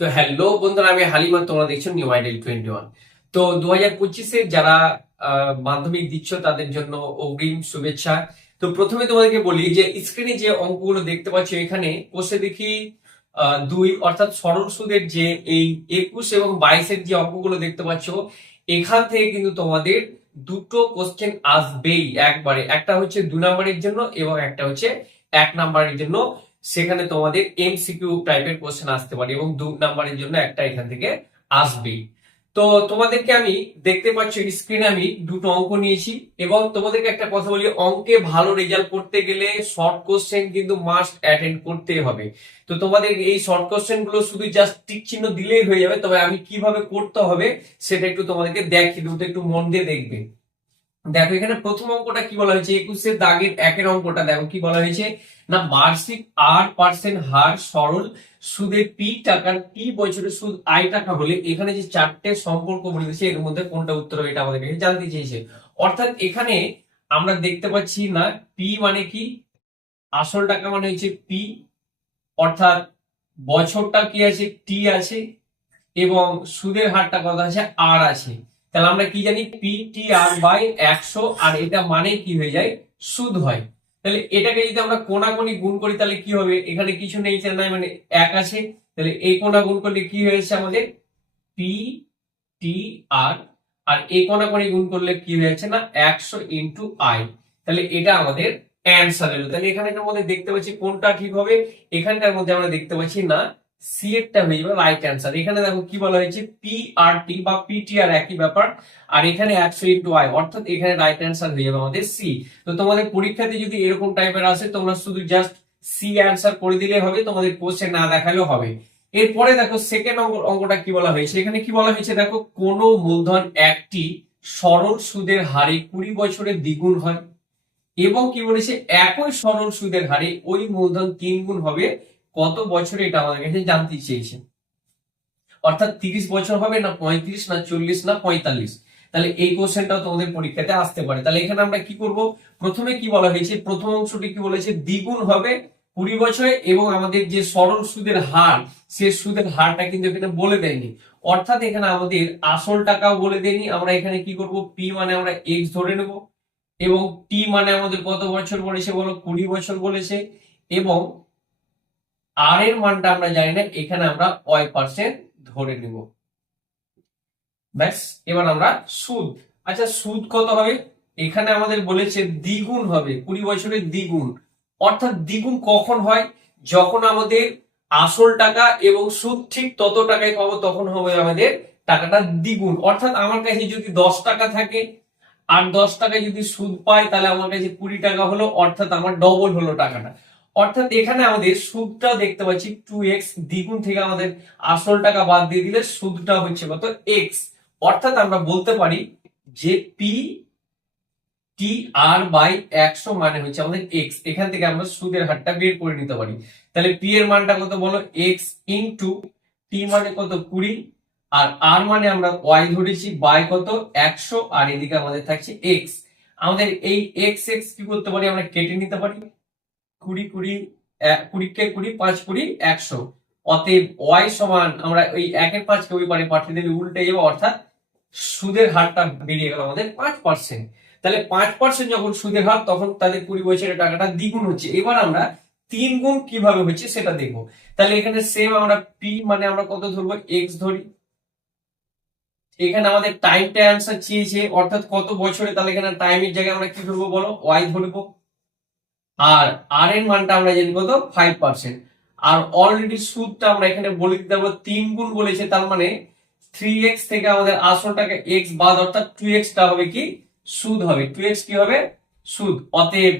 তো হ্যালো বন্ধুরা, আমি হালিমা, তোমরা দেখছ নিউ আইডেল টোয়েন্টি ওয়ান তো দু হাজার পঁচিশে যারা মাধ্যমিক দিচ্ছ, তাদের জন্য অগ্রিম শুভেচ্ছা। তো প্রথমে তোমাদেরকে বলি যে স্ক্রিনে যে অঙ্কগুলো দেখতে পাচ্ছ এখানে কোষে দেখি দুই, অর্থাৎ সরল সুদের যে এই একুশ এবং বাইশের যে অঙ্কগুলো দেখতে পাচ্ছ, এখান থেকে কিন্তু তোমাদের দুটো কোশ্চেন আসবেই একবারে। একটা হচ্ছে দু নম্বরের জন্য এবং একটা হচ্ছে এক নাম্বারের জন্য। সেখানে তোমাদের এমসিকিউ টাইপের কোশ্চেন আসতে পারে এবং দু নাম্বারের জন্য একটা এখান থেকে আসবেই তো তোমাদেরকে আমি দেখতে পাচ্ছ স্ক্রিনে আমি দুটো অঙ্ক নিয়েছি এবং তোমাদেরকে একটা কথা বলি, অঙ্কে ভালো রেজাল্ট করতে গেলে শর্ট কোশ্চেন কিন্তু মাস্ট অ্যাটেন্ড করতে হবে। তো তোমাদের এই শর্ট কোশ্চেনগুলো শুধু জাস্ট টিক চিহ্ন দিলেই হয়ে যাবে, তবে আমি কীভাবে করতে হবে সেটা একটু তোমাদেরকে দেখিয়ে দেবো, তো একটু মন দিয়ে দেখবে। দেখো, এখানে প্রথম অঙ্কটা কি বলা হয়েছে? একুশের দাগের একের অঙ্কটা দেখো কি বলা হয়েছে? না, বার্ষিক আট পার্সেন্ট হার সরল সুদে পি টাকার পি বছরের সুদ আই টাকা হলে এখানে যে চারটে সম্পর্ক বলে দিয়েছে, এর মধ্যে কোনটা উত্তর হবে এটা আমাদেরকে জানতে চেয়েছে। অর্থাৎ এখানে আমরা দেখতে পাচ্ছি না পি মানে কি? আসল টাকা মানে হচ্ছে পি অর্থাৎ বছরটা কি আছে? টি আছে, এবং সুদের হারটা কত আছে? আর আছে। তাহলে আমরা কি জানি? পি টি আর বাই একশো, আর এটা মানে কি হয়ে যায়? সুদ হয়। তাহলে এটাকে যদি আমরা কোনাকুনি গুণ করি, তাহলে কি হবে? এখানে কিছু নেই নাই মানে এক আছে। তাহলে এই কোনা গুণ করলে কি হয়েছে আমাদের? পি টি আর আর এই কোনাকুনি গুণ করলে কি হয়েছে না? একশো ইন্টু আই তাহলে এটা আমাদের অ্যান্সার এলো। তাহলে এখানে মধ্যে দেখতে পাচ্ছি কোনটা ঠিক হবে। এখানকার মধ্যে আমরা দেখতে পাচ্ছি না। সি এরটা হয়ে যাবে রাইট অ্যান্সার এখানে দেখো কি বলা হয়েছে? পি আর টি বা পিটি আর একই ব্যাপার। আর এখানে একশো ইন্টু আই অর্থাৎ এখানে রাইট অ্যান্সার হয়ে যাবে আমাদের সি তো তোমাদের পরীক্ষাতে যদি এরকম টাইপের আসে, তোমরা শুধু জাস্ট সি অ্যান্সার করে দিলে হবে, তোমাদের কোশ্চেন না দেখালেও হবে। এরপরে দেখো সেকেন্ড অঙ্ক অঙ্কটা কি বলা হয়েছে? এখানে কি বলা হয়েছে? দেখো, কোন মূলধন একটি সরল সুদের হারে কুড়ি বছরের দ্বিগুণ হয় এবং কি বলেছে? একই সরল সুদের হারে ওই মূলধন তিন গুণ হবে। কত বছরে এটা আমাদের কাছে জানতে চেয়েছে? অর্থাৎ তিরিশ বছর হবে না পঁয়ত্রিশ, না চল্লিশ, না পঁয়তাল্লিশ? তাহলে এই কোশ্চেনটাও তোমাদের পরীক্ষাতে আসতে পারে। তাহলে এখানে আমরা কি করব? প্রথমে কি বলা হয়েছে? প্রথম অংশটি কি বলেছে? দ্বিগুণ হবে কুড়ি বছরে এবং আমাদের যে সরল সুদের হার, সে সুদের হারটা কিন্তু এখানে বলে দেয়নি। অর্থাৎ এখানে আমাদের আসল টাকাও বলে দেয়নি। আমরা এখানে কি করব? পি মানে আমরা এক্স ধরে নেব এবং টি মানে আমাদের কত বছর বলেছে বলো? কুড়ি বছর বলেছে এবং আর এর মানটা আমরা জানি না, এখানে আমরা ওয়াই পার্সেন্ট ধরে নিব। ব্যাস, এবার আমরা সুদ। আচ্ছা সুদ কত হবে? এখানে আমাদের বলেছে দ্বিগুণ হবে, কুড়ি বছরের দ্বিগুণ। অর্থাৎ দ্বিগুণ কখন হয়? যখন আমাদের আসল টাকা এবং সুদ ঠিক তত টাকায় পাবো তখন হবে আমাদের টাকাটা দ্বিগুণ। অর্থাৎ আমার কাছে যদি দশ টাকা থাকে, আর দশ টাকায় যদি সুদ পাই, তাহলে আমার কাছে কুড়ি টাকা হলো, অর্থাৎ আমার ডবল হলো টাকাটা। অর্থাৎ এখানে আমাদের সুদটা দেখতে পাচ্ছি টু এক্স দ্বিগুণ থেকে আমাদের আসল টাকা বাদ দিয়ে দিলে সুদটা হচ্ছে কত এক্স অর্থাৎ আমরা বলতে পারি যে পি টি আর বাই একশো মানে হচ্ছে আমাদের এক্স এখান থেকে আমরা সুদের হারটা বের করে নিতে পারি। তাহলে পি এর মানটা কত বলো? এক্স ইন্টু টি মানে কত কুড়ি, আর আর মানে আমরা ওয়াই ধরেছি বাই কত? একশো, আর এদিকে আমাদের থাকছে এক্স আমাদের এই এক্স এক্স কি করতে পারি? আমরা কেটে নিতে পারি। কুড়ি কুড়ি কুড়িকে কুড়ি পাঁচ কুড়ি, একশো। অতএব ওয়াই সমান আমরা ওই একের পাঁচকে ওই পারে পাঠিয়ে দিলে উল্টে যাবে, অর্থাৎ সুদের হারটা বেরিয়ে গেল আমাদের পাঁচ পার্সেন্ট তাহলে পাঁচ পার্সেন্ট যখন সুদের হার, তখন তাদের কুড়ি বছরের টাকাটা দ্বিগুণ হচ্ছে। এবার আমরা তিন গুণ কীভাবে হচ্ছে সেটা দেখব। তাহলে এখানে সেম আমরা পি মানে আমরা কত ধরবো? এক্স ধরি। এখানে আমাদের টাইমটা অ্যান্সার চেয়েছে, অর্থাৎ কত বছরে, তাহলে এখানে টাইমের জায়গায় আমরা কি ধরবো বলো? ওয়াই ধরবো। আর আর এর মানটা আমরা জানি কত ফাইভ পার্সেন্ট আর অলরেডি সুদটা আমরা এখানে বলে দিতে পারব, তিন গুণ বলেছে, তার মানে থ্রি এক্স থেকে আমাদের আসল টাকা এক্স বাদ, অর্থাৎ টু টা হবে কি? সুদ হবে। টু এক্স কি হবে? সুদ। অতএব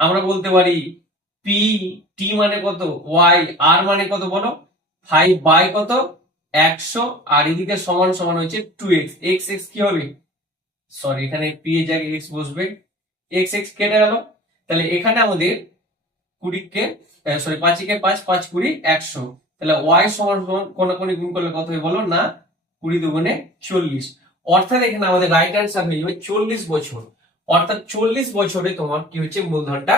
আমরা বলতে পারি পি টি মানে কত? ওয়াই আর মানে কত বলো? ফাইভ বাই কত? একশো। আর এদিকে সমান সমান হচ্ছে টু এক্স এক্স এক্স কি হবে? সরি এখানে পি এর জায়গায় এক্স বসবে। এক্স এক্স কেটে গেল। তাহলে এখানে আমাদের কুড়িকে সরি পাঁচিকে পাঁচ পাঁচ কুড়ি একশো। তাহলে ওয়াই সমান কোনাকুনি গুণ করলে কত হবে বলো না? কুড়ি দুগুণে চল্লিশ। অর্থাৎ এখানে আমাদের রাইট অ্যান্সার হয়ে যাবে চল্লিশ বছর। অর্থাৎ চল্লিশ বছরে তোমার কি হচ্ছে? মূলধনটা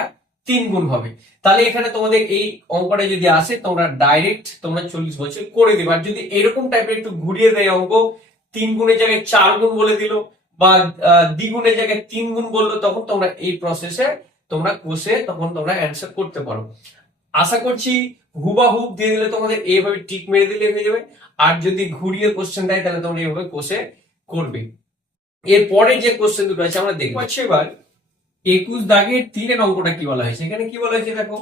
তিন গুণ হবে। তাহলে এখানে তোমাদের এই অঙ্কটা যদি আসে, তোমরা ডাইরেক্ট তোমরা চল্লিশ বছর করে দেবে। আর যদি এরকম টাইপের একটু ঘুরিয়ে দেয় অঙ্ক, তিন গুণের জায়গায় চার গুণ বলে দিল বা দ্বিগুণের জায়গায় তিন গুণ বলল, তখন তোমরা এই প্রসেসে তোমরা কষে তখন তোমরা অ্যান্সার করতে পারো। আশা করছি হুবাহুব দিয়ে দিলে তোমাদের এইভাবে টিক মেরে দিলে হয়ে যাবে। আর যদি ঘুরিয়ে কোশ্চেন দেয় তাহলে তোমরা এইভাবে কষে করবে। এরপরে যে কোশ্চেন দুটো আছে আমরা দেখব। আচ্ছা এবার একুশ দাগের তিনের অঙ্কটা কি বলা হয়েছে? এখানে কি বলা হয়েছে দেখো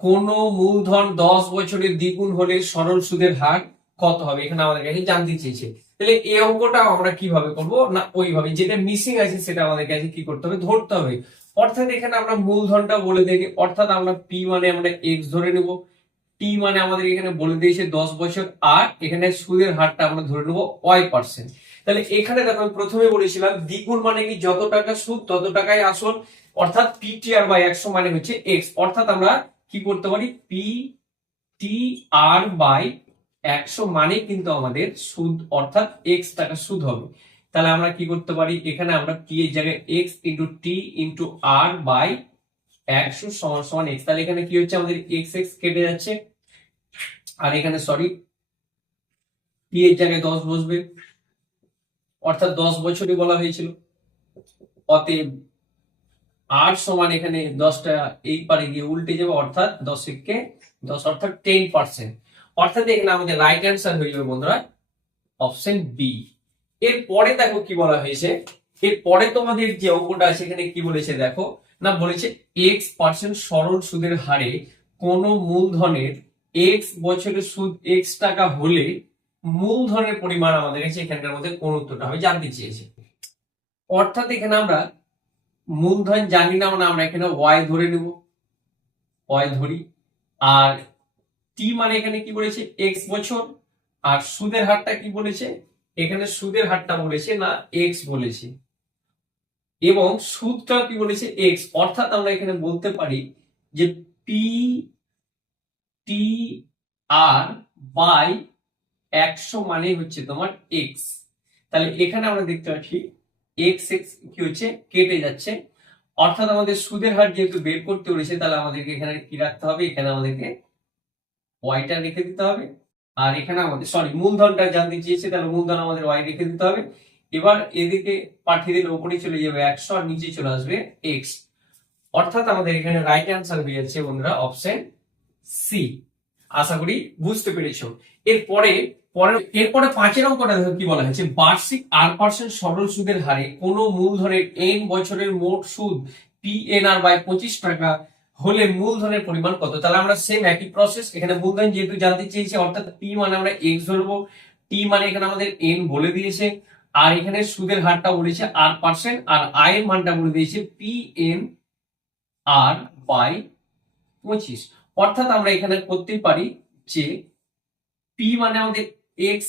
কোন মূলধন দশ বছরের দ্বিগুণ হলে সরল সুদের হার কত হবে? এখানে আমাদের কাছে জানতে চেয়েছে। তাহলে এই অঙ্কটা আমরা কীভাবে করব? না ওইভাবে যেটা মিসিং আছে সেটা আমাদের কাছে কি করতে হবে? ধরতে হবে। অর্থাৎ এখানে আমরা মূলধনটা বলে দেখি অর্থাৎ আমরা পি মানে আমরা এক্স ধরে নেব। টি মানে আমাদের এখানে বলে দিয়েছে দশ বছর, আর এখানে সুদের হারটা আমরা ধরে নেব ওয়াই পার্সেন্ট তাহলে এখানে দেখো আমি প্রথমে বলেছিলাম, দ্বিগুণ মানে কি, যত টাকা সুদ, তত টাকাই আসল। অর্থাৎ পি টি আর বাই একশো মানে হচ্ছে এক্স অর্থাৎ আমরা কি করতে পারি? পি টি আর বাই একশো মানে কিন্তু আমাদের সুদ, অর্থাৎ এক্স টাকা সুদ হবে। তাহলে আমরা কি করতে পারি? এখানে আমরা পি এর জায়গায় X into T into R by একশো সমান সমান এক্স তাহলে এখানে কি হচ্ছে? আমাদের এক্স এক্স কেটে যাচ্ছে। আর এখানে সরি পি এর জায়গায় দশ বসবে। অর্থাৎ দশ বছরই বলা হয়েছিল। অতএব আট সমান এখানে দশটা এই পারে গিয়ে উল্টে যাবে, অর্থাৎ দশ কে দশ, অর্থাৎ টেন পার্সেন্ট অর্থাৎ এখানে আমাদের রাইট অ্যান্সার হয়ে যাবে বন্ধুরা অপশন বি এর পরে দেখো কি বলা হয়েছে। এরপরে তোমাদের যে অঙ্কটা এখানে কি বলেছে দেখো? না, বলেছে এক্স পার্সেন্ট সরল সুদের হারে কোন মূলধনের এক্স বছরের সুদ এক্স টাকা হলে মূলধনের পরিমাণ আমাদের কাছে এখানকার মধ্যে কোন উত্তরটা হবে জানতে চেয়েছে। অর্থাৎ এখানে আমরা মূলধন জানি না মানে আমরা এখানে ওয়াই ধরে নেব ওয়াই ধরি। আর টি মানে এখানে কি বলেছে? এক্স বছর। আর সুদের হারটা কি বলেছে? এখানে সুদের হারটা বলেছে না এক্স বলেছে। এবং সুদটা কি বলেছে? এক্স অর্থাৎ আমরা এখানে বলতে পারি যে পি টি আর বাই একশো মানে হচ্ছে তোমার এক্স তাহলে এখানে আমরা দেখতে পাচ্ছি এক্স এক্স কি হচ্ছে? কেটে যাচ্ছে। অর্থাৎ আমাদের সুদের হার যেহেতু বের করতে বলেছে, তাহলে আমাদেরকে এখানে কি রাখতে হবে? এখানে আমাদেরকে ওয়াইটা রেখে দিতে হবে। আর এখানে আমাদের সরি মূলধনটা জানতে চেয়েছে, তাহলে মূলধন আমাদের ওয়াই রেখে দিতে হবে। এবার এদিকে পাঠিয়ে দিলে ওপরে চলে যাবে একশো আর নিচে চলে আসবে এক্স অর্থাৎ আমাদের এখানে রাইট অ্যান্সার হয়ে যাচ্ছে বন্ধুরা অপশন সি আশা করি বুঝতে পেরেছ। এরপরে পরে এরপরে পাঁচের অঙ্কটা দেখো কি বলা হয়েছে। বার্ষিক আর পার্সেন্ট সরল সুদের হারে কোন মূলধনের এন বছরের মোট সুদ পি এন আর বাই পঁচিশ টাকা হলে মূলধনের পরিমাণ কত? তাহলে আমরা সেম একই প্রসেস এখানে মূলধন যেহেতু জানতে চেয়েছি, অর্থাৎ পি মানে আমরা এক্স ধরবো। টি মানে এখানে আমাদের এন বলে দিয়েছে, আর এখানে সুদের হারটা বলেছে আর পার্সেন্ট আর আয়ের মানটা বলে দিয়েছে পি এন আর বাই পঁচিশ। অর্থাৎ আমরা এখানে করতে পারি যে পি মানে আমাদের এক্স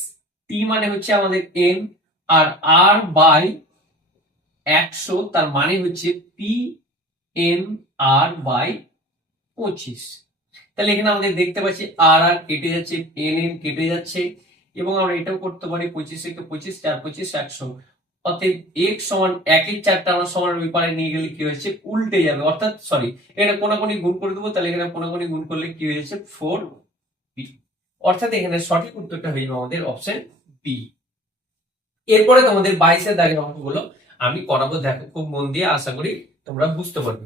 টি মানে হচ্ছে আমাদের এন আর আর বাই একশো, তার মানে হচ্ছে পি এন আর বাই পঁচিশ। তাহলে এখানে আমাদের দেখতে পাচ্ছি আর আর কেটে যাচ্ছে এন এন কেটে যাচ্ছে, এবং আমরা এটাও করতে পারি পঁচিশ থেকে পঁচিশ, চার পঁচিশ, একশো। অতএব এক সমান একের চারটা আমরা সমান ওই নিয়ে গেলে কি হয়েছে উল্টে যাবে। অর্থাৎ সরি এটা কোনাকুনি গুণ করে দেবো, তাহলে এখানে কোনাকুনি গুণ করলে কি হয়ে যাচ্ছে? ফোর বি অর্থাৎ এখানে সঠিক উত্তরটা হয়ে যাবে আমাদের অপশন বি এরপরে তোমাদের বাইশের দাগের অঙ্কগুলো আমি করাবো। দেখো, খুব মন দিয়ে আশা করি তোমরা বুঝতে পারবে।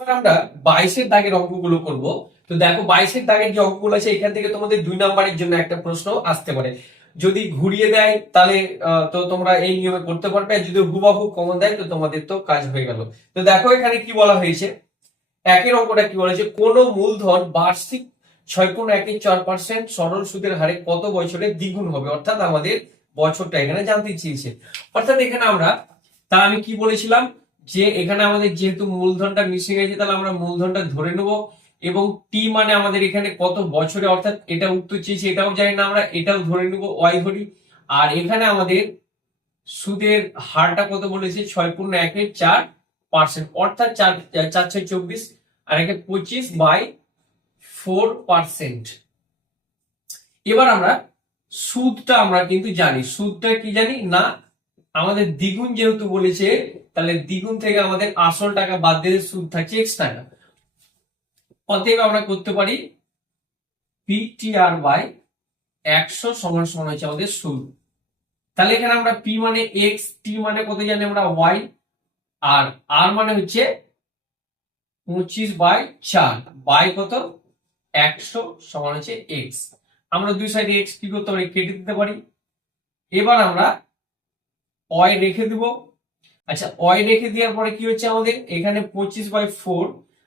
আমরা বাইশের দাগের অঙ্কগুলো করব। তো দেখো, বাইশের দাগের যে অঙ্কগুলো আছে, এখান থেকে তোমাদের দুই নাম্বারের জন্য একটা প্রশ্ন আসতে পারে। যদি ঘুরিয়ে দেয়, তাহলে তো তোমরা এই নিয়মে করতে পারবে। যদি হুবাহু কমন দেয়, তো তোমাদের তো কাজ হয়ে গেল। তো দেখো এখানে কি বলা হয়েছে? একের অঙ্কটা কি বলেছে? কোন মূলধন বার্ষিক ছয় পূর্ণ একের চার পার্সেন্ট সরল সুদের হারে কত বছরে দ্বিগুণ হবে? অর্থাৎ আমাদের বছরটা এখানে জানতে চেয়েছে। অর্থাৎ এখানে আমরা তা আমি কি বলেছিলাম? যে এখানে আমাদের যেহেতু মূলধনটা মিশে গেছে, তাহলে আমরা মূলধনটা ধরে নেব। এবং টি মানে আমাদের এখানে কত বছরে, অর্থাৎ এটা উত্তর চেয়েছে, এটাও জানি না আমরা, এটাও ধরে নেব ওয়াই ধরি। আর এখানে আমাদের সুদের হারটা কত বলেছে? ছয় পূর্ণ একের চার পার্সেন্ট অর্থাৎ চার চার ছয় চব্বিশ, আর একে পঁচিশ বাই ফোর পার্সেন্ট এবার আমরা সুদটা আমরা কিন্তু জানি। সুদটা কি জানি? না, আমাদের দ্বিগুণ যেহেতু বলেছে, তাহলে দ্বিগুণ থেকে আমাদের আসল টাকা বাদ দিয়ে সুদ থাকছে এক্স টাকা। অতএব আমরা করতে পারি পিটিআর বাই একশো সমান সমান হচ্ছে আমাদের সুদ। তাহলে এখানে আমরা পি মানে এক্স টি মানে কত জানি আমরা ওয়াই আর আর মানে হচ্ছে পঁচিশ বাই চার। বাই কত? একশো সমান হচ্ছে এক্স আমরা দুই সাইডে এক্স কি করতে পারি? কেটে দিতে পারি। এবার আমরা অয় রেখে দিব। আচ্ছা অয় রেখে দেওয়ার পরে কি হচ্ছে আমাদের? এখানে পঁচিশ বাই ফোর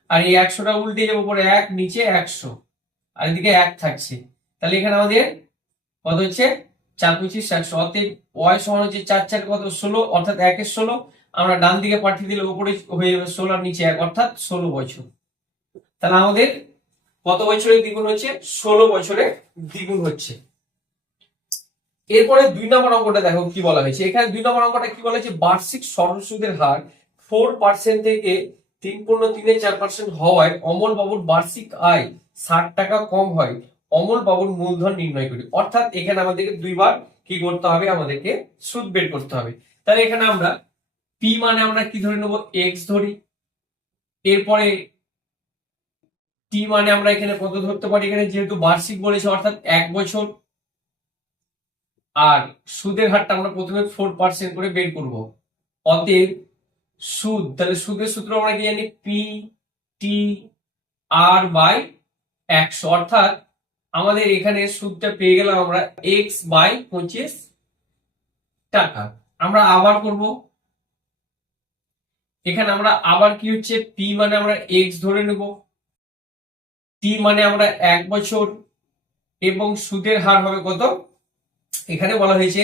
আর এই একশোটা উল্টে যাব পরে এক, নিচে একশো। আর এদিকে এক থাকছে। তাহলে এখানে আমাদের কত হচ্ছে? চার পঁচিশ একশো অর্থাৎ ওয়াই সমান হচ্ছে চার চার কত? ষোলো, অর্থাৎ একের ষোলো। আমরা ডান দিকে পাঠিয়ে দিলে উপরে হয়ে যাবে ষোলো আর নিচে এক, অর্থাৎ ষোলো বছর। তাহলে আমাদের কত বছরে দ্বিগুণ হচ্ছে? ষোলো বছরে দ্বিগুণ হচ্ছে। এরপরে দুই নম্বর অঙ্কটা দেখো কি বলা হয়েছে। এখানে দুই নম্বর অঙ্কটা কি বলা হয়েছে? বার্ষিক সরল সুদের হার ফোর পার্সেন্ট থেকে তিন পূর্ণ তিনে চার পার্সেন্ট হওয়ায় অমল বাবুর বার্ষিক আয় ষাট টাকা কম হয়। অমল বাবুর মূলধন নির্ণয় করি। অর্থাৎ এখানে আমাদেরকে দুইবার কি করতে হবে? আমাদেরকে সুদ বের করতে হবে। তাহলে এখানে আমরা পি মানে আমরা কি ধরে নেব? এক্স ধরি। এরপরে টি মানে আমরা এখানে কত ধরতে পারি? এখানে যেহেতু বার্ষিক বলেছে, অর্থাৎ এক বছর। আর সুদের হারটা আমরা প্রথমে ফোর পার্সেন্ট করে বের করব। অতএব সুদ, তাহলে সুদের সূত্র আমরা কি জানি? পি টি আর বাই একশো। অর্থাৎ আমাদের এখানে সুদটা পেয়ে গেলাম আমরা এক্স বাই পঁচিশ টাকা। আমরা আবার করব। এখানে আমরা আবার কি হচ্ছে? পি মানে আমরা এক্স ধরে নেব। টি মানে আমরা এক বছর এবং সুদের হার হবে কত? এখানে বলা হয়েছে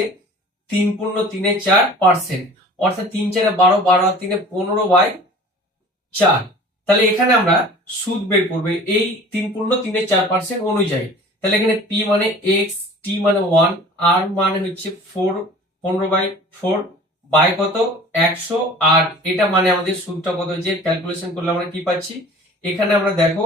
তিন পূর্ণ তিনে চার পার্সেন্ট অর্থাৎ তিন চারে বারো বারো তিনে পনেরো বাই চার। তাহলে এখানে আমরা সুদ বের করবে এই তিন পূর্ণ তিনে চার পার্সেন্ট অনুযায়ী। তাহলে এখানে পি মানে এক্স টি মানে ওয়ান আর মানে হচ্ছে ফোর পনেরো বাই ফোর বাই কত? একশো। আর এটা মানে আমাদের সুদটা কত হচ্ছে? ক্যালকুলেশন করলে আমরা কি পাচ্ছি? এখানে আমরা দেখো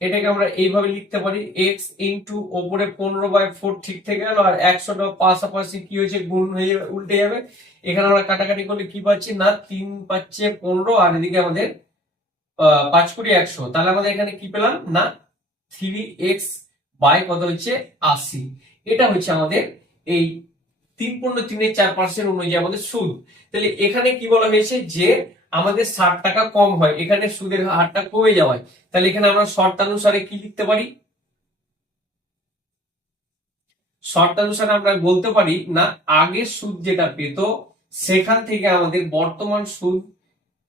এটাকে আমরা এইভাবে লিখতে পারি এক্স ইন্টু ওপরে পনেরো বাই ফোর ঠিক থেকে গেল, আর একশোটা পাশাপাশি কি হয়েছে? গুণ হয়ে উল্টে যাবে। এখানে আমরা কাটাকাটি করলে কি পাচ্ছি? না, তিন পাচ্ছে পনেরো, আর এদিকে আমাদের পাঁচ কুড়ি একশো। তাহলে আমাদের এখানে কি পেলাম? না থ্রি এক্স বাই কত হচ্ছে? আশি। এটা হচ্ছে আমাদের এই তিন পূর্ণ তিনের চার পার্সেন্ট অনুযায়ী আমাদের সুদ। তাহলে এখানে কি বলা হয়েছে? যে আমাদের ষাট টাকা কম হয়, এখানে সুদের হারটা কমে যাওয়ায়। তাহলে এখানে আমরা শর্তানুসারে কি লিখতে পারি? শর্তানুসারে আমরা বলতে পারি, না আগের সুদ যেটা পেত, সেখান থেকে আমাদের বর্তমান সুদ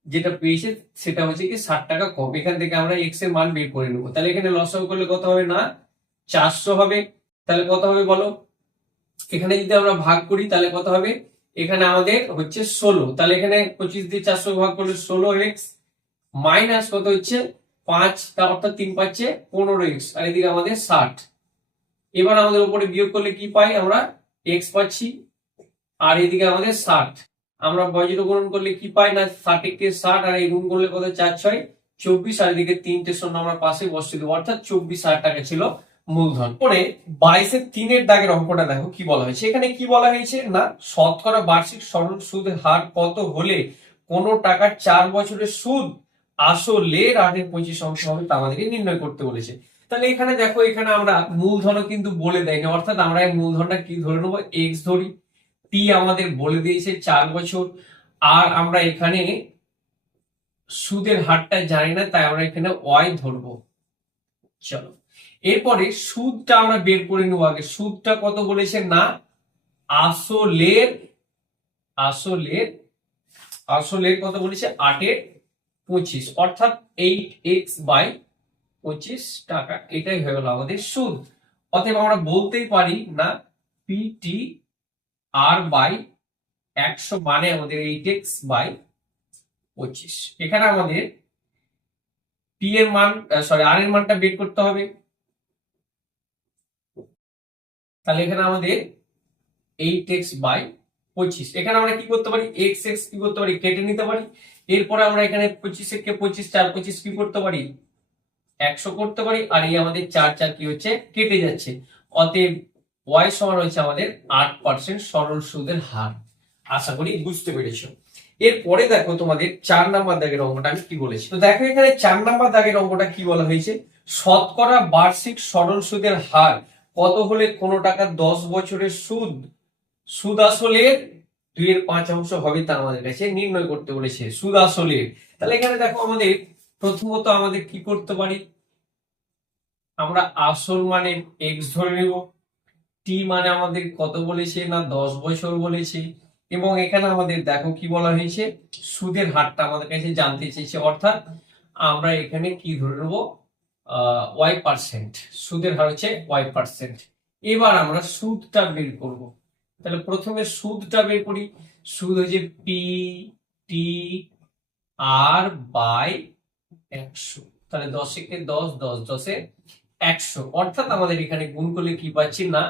যেটা পেয়েছে, সেটা হচ্ছে কি ষাট টাকা কম। এখান থেকে আমরা এক্সের মান বের করে নেব। তাহলে এখানে লসাগু করলে কত হবে? না, চারশো হবে। তাহলে কত হবে বলো? এখানে যদি আমরা ভাগ করি, তাহলে কত হবে? এখানে আমাদের হচ্ছে ষোলো। তাহলে এখানে পঁচিশ দিয়ে চারশো ভাগ করলে ষোলো এক্স মাইনাস কত হচ্ছে? পাঁচ, তার অর্থাৎ তিন পাচ্ছে পনেরো এক্স আর এদিকে আমাদের ষাট। এবার আমাদের উপরে বিয়োগ করলে কি পাই? আমরা এক্স পাচ্ছি, আর এদিকে আমাদের ষাট। আমরা বজ্র গ্রহণ করলে কি পাই? না, ষাট একে ষাট, আর এই গুণ করলে কত? চার, ছয়, চব্বিশ, আর এদিকে তিনটে শূন্য আমরা পাশে বসিয়ে দেবো। অর্থাৎ চব্বিশ হাজার টাকা ছিল। মূলধন। পরে বাইশের তিনের দাগের অঙ্কটা দেখো, কি বলা হয়েছে? এখানে কি বলা হয়েছে? না, শতকরা বার্ষিক সরল সুদের হার কত হলে কোন টাকার চার বছরের সুদ আসলের আটের পঁচিশ অংশ হবে তা আমাদেরকে নির্ণয় করতে বলেছে। তাহলে এখানে দেখো, এখানে আমরা মূলধনও কিন্তু বলে দেয়নি। অর্থাৎ আমরা এই মূলধনটা কি ধরে নেব? এক্স ধরি। টি আমাদের বলে দিয়েছে চার বছর। আর আমরা এখানে সুদের হারটা জানি না, তাই আমরা এখানে ওয়াই ধরবো। চলো। এরপরে সুদটা আমরা বের করে নেব আগে। সুদটা কত বলেছে না? আসলের আসলের আসলের কত বলেছে? আটের পঁচিশ। অর্থাৎ এইট এক্স বাই পঁচিশ টাকা। এটাই হয়ে গেল আমাদের সুদ। অতএব আমরা বলতেই পারি না পিটি আর বাই একশো মানে আমাদের এইট এক্স বাই পঁচিশ। এখানে আমাদের পি এর মান সরি আর এর মানটা বের করতে হবে। তাহলে এখানে আমাদের এইট এক্স বাই পঁচিশ। এখানে আমরা কি করতে পারি? এক্স এক্স কি করতে পারি? কেটে নিতে পারি। এরপরে আমরা এখানে পঁচিশ কে পঁচিশ, চার পঁচিশ কি করতে পারি? একশো করতে পারি। আর এই আমাদের চার চার কি হচ্ছে? কেটে যাচ্ছে। অতএব ওয়াই সমান হচ্ছে আমাদের আট পার্সেন্ট সরল সুদের হার। আশা করি বুঝতে পেরেছ। এরপরে দেখো তোমাদের চার নাম্বার দাগের অঙ্কটা আমি কি বলেছি। তো দেখো এখানে চার নাম্বার দাগের অঙ্কটা কি বলা হয়েছে? শতকরা বার্ষিক সরল সুদের হার কত হলে কোনো টাকা দশ বছরের সুদ? সুদ আসলে দুই এর পাঁচ অংশ হবে তা আমাদের কাছে নির্ণয় করতে বলেছে সুদ আসলে। তাহলে এখানে দেখো আমাদের প্রথমত আমাদের কি করতে পারি? আমরা আসল মানে এক্স ধরে নেব। টি মানে আমাদের কত বলেছে না দশ বছর বলেছে। এবং এখানে আমাদের দেখো কি বলা হয়েছে? সুদের হারটা আমাদের কাছে জানতে চেয়েছে। অর্থাৎ আমরা এখানে কি ধরে নেব? Y percent. সুদের হার হচ্ছে ওয়াই পার্সেন্ট। এবার আমরা সুদটা বের করব। তাহলে প্রথমে সুদটা বের করি। সুদ হচ্ছে পি টি আর বাই একশো। তাহলে দশকে দশ দশ দশে একশো। অর্থাৎ আমাদের এখানে গুণ করলে কি পাচ্ছি না?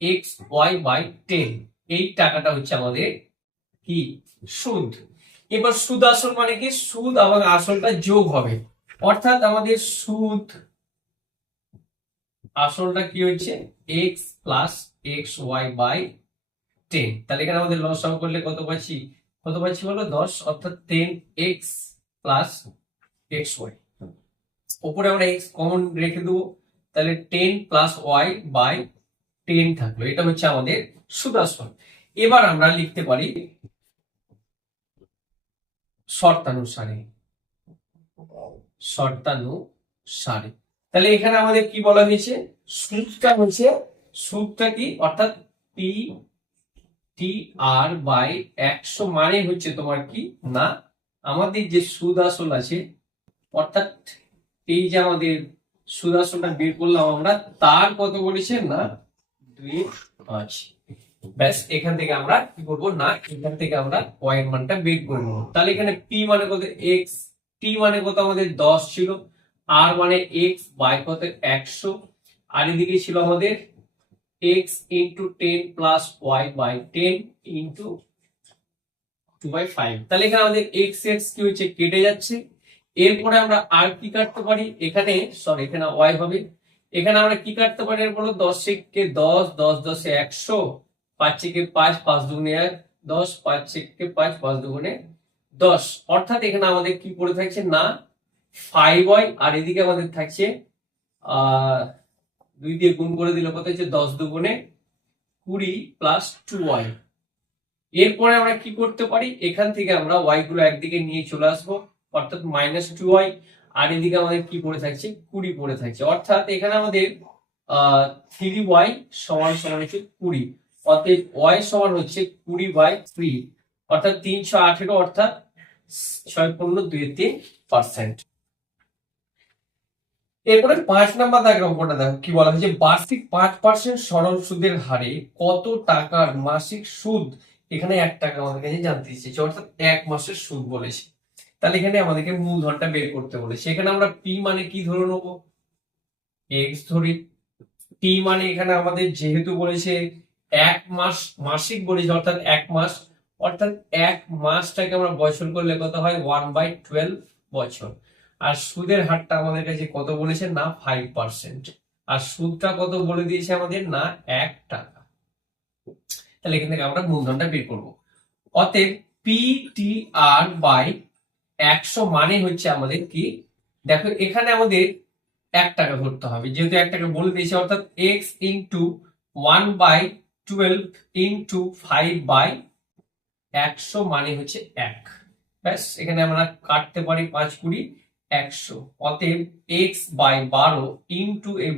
এক্স ওয়াই বাই টেন এই টাকাটা হচ্ছে আমাদের কি? সুদ। এবার সুদ আসল মানে কি? সুদ এবং আসলটা যোগ হবে। অর্থাৎ আমাদের সুদ আসলটা কি হচ্ছে? X plus X Y by ten তাহলে এখানে আমাদের লস আউট করলে কত পাচ্ছি? কত পাচ্ছি বলো? দশ, অর্থাৎ ten X plus X Y উপরে আমরা এক্স কমন রেখে দেবো। তাহলে ten plus Y by ten থাকল। এটা হচ্ছে আমাদের সুদাসন এবার আমরা লিখতে পারি শর্তানুসারে। শর্তানুসারে তাহলে এখানে আমাদের কি বলা হয়েছে? সুদটা হচ্ছে সুদটা কি? অর্থাৎ পি টি আর বাই একশো মানে হচ্ছে তোমার কি? না, আমাদের যে সুদ আসল আছে, অর্থাৎ এই যে আমাদের সুদ আসলটা বের করলাম আমরা, তার কত বলেছে? না, দুই পাঁচ। ব্যাস, এখান থেকে আমরা কি করব? না, এখান থেকে আমরা এর মানটা বের করে নেব তাহলে এখানে পি মানে কত? এক্স টি মানে কত? আমাদের দশ ছিল। আর মানে এক্স বাই কত? একশো। আর এদিকে ছিল আমাদের X into ten plus Y by ten into two by five তাহলে এখানে আমাদের এক্স এক্স কি হচ্ছে কেটে যাচ্ছে। এরপরে আমরা আর কি কাটতে পারি? এখানে সরি এখানে ওয়াই হবে। এখানে আমরা কি কাটতে পারি? বলো দশ কে দশ দশ দশে একশো, পাঁচ কে পাঁচ পাঁচ দুগুণে এক, দশ, পাঁচ কে পাঁচ পাঁচ দুগুণে দশ। অর্থাৎ এখানে আমাদের কি পড়ে থাকছে? না ফাইভ ওয়াই আর এদিকে আমাদের থাকছে দুই দিয়ে গুণ করে দিলে কত হচ্ছে? দশ দুগুণে কুড়ি প্লাস টু ওয়াই এরপরে আমরা কি করতে পারি? এখান থেকে আমরা ওয়াই গুলো একদিকে নিয়ে চলে আসব, অর্থাৎ মাইনাস টু ওয়াই আর এদিকে আমাদের কি পড়ে থাকছে? কুড়ি পড়ে থাকছে। অর্থাৎ এখানে আমাদের থ্রি ওয়াই সমান সমান হচ্ছে কুড়ি। অতএব ওয়াই সমান হচ্ছে কুড়ি বাই থ্রি অর্থাৎ তিনশো আঠেরো অর্থাৎ ছয় পনেরো দুই তিন পার্সেন্ট। এরপরে পাঁচ নাম্বার দাগের অঙ্কটা দেখো, কি বলা হয়েছে? বার্ষিক পাঁচ পার্সেন্ট সরল সুদের হারে কত টাকার মাসিক সুদ? এখানে এক টাকা আমাদের কাছে জানতে চেয়েছে, অর্থাৎ এক মাসের সুদ বলেছে। তাহলে এখানে আমাদেরকে মূলধনটা বের করতে বলেছে। এখানে আমরা পি মানে কি ধরে নেব? এক্স ধরি। টি মানে এখানে আমাদের যেহেতু বলেছে এক মাস মাসিক বলেছে, অর্থাৎ এক মাস অর্থাৎ এক মাসটাকে আমরা বছর করলে কত হয়? ওয়ান বাই টুয়েলভ বছর। আর সুদের হারটা আমাদের কাছে কত বলেছে? না ফাইভ পার্সেন্ট আর সুদটা কত বলে দিয়েছে আমাদের? না, এক টাকা। তাহলে এখান থেকে আমরা মূলধনটা বের করব। অতএব পি টি আর বাই একশো মানে হচ্ছে আমাদের কি? দেখো, এখানে আমাদের এক টাকা ধরতে হবে। যেহেতু এক টাকা বলে দিয়েছে, অর্থাৎ X into one by twelve into five by একশো মানে হচ্ছে এক। ব্যাস, এখানে আমরা কাটতে পারি পাঁচ কুড়ি, একশো। অতএব এক্স বাই বারো ইন্টু এই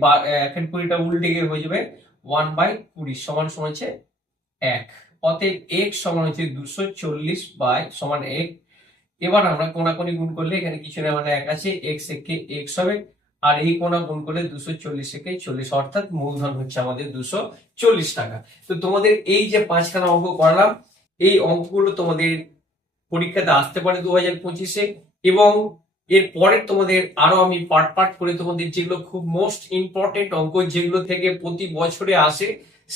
একের কুড়িটা উল্টে গিয়ে হয়ে যাবে ওয়ান বাই কুড়ি সমান সমান হচ্ছে এক। অতএব এক্স সমান হচ্ছে দুশো চল্লিশ বাই সমান এক। এবার আমরা কোনাকুনি গুণ করলে এখানে কিছু না মানে এক আছে এক্স একে এক্স হবে, আর এই কোনা গুণ করলে দুশো চল্লিশ একে চল্লিশ, অর্থাৎ মূলধন হচ্ছে আমাদের দুশো চল্লিশ টাকা। তো তোমাদের এই যে পাঁচখানা অঙ্ক করলাম এই অঙ্কগুলো তোমাদের পরীক্ষাতে আসতে পারে দু হাজার পঁচিশে এবং এর পরে তোমাদের আরও আমি পার্ট পার্ট করে তোমাদের যেগুলো খুব মোস্ট ইম্পর্টেন্ট অঙ্ক যেগুলো থেকে প্রতি বছরে আসে,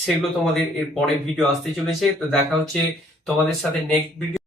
সেগুলো তোমাদের এর পরে ভিডিও আসতে চলেছে। তো দেখা হচ্ছে তোমাদের সাথে নেক্সট ভিডিও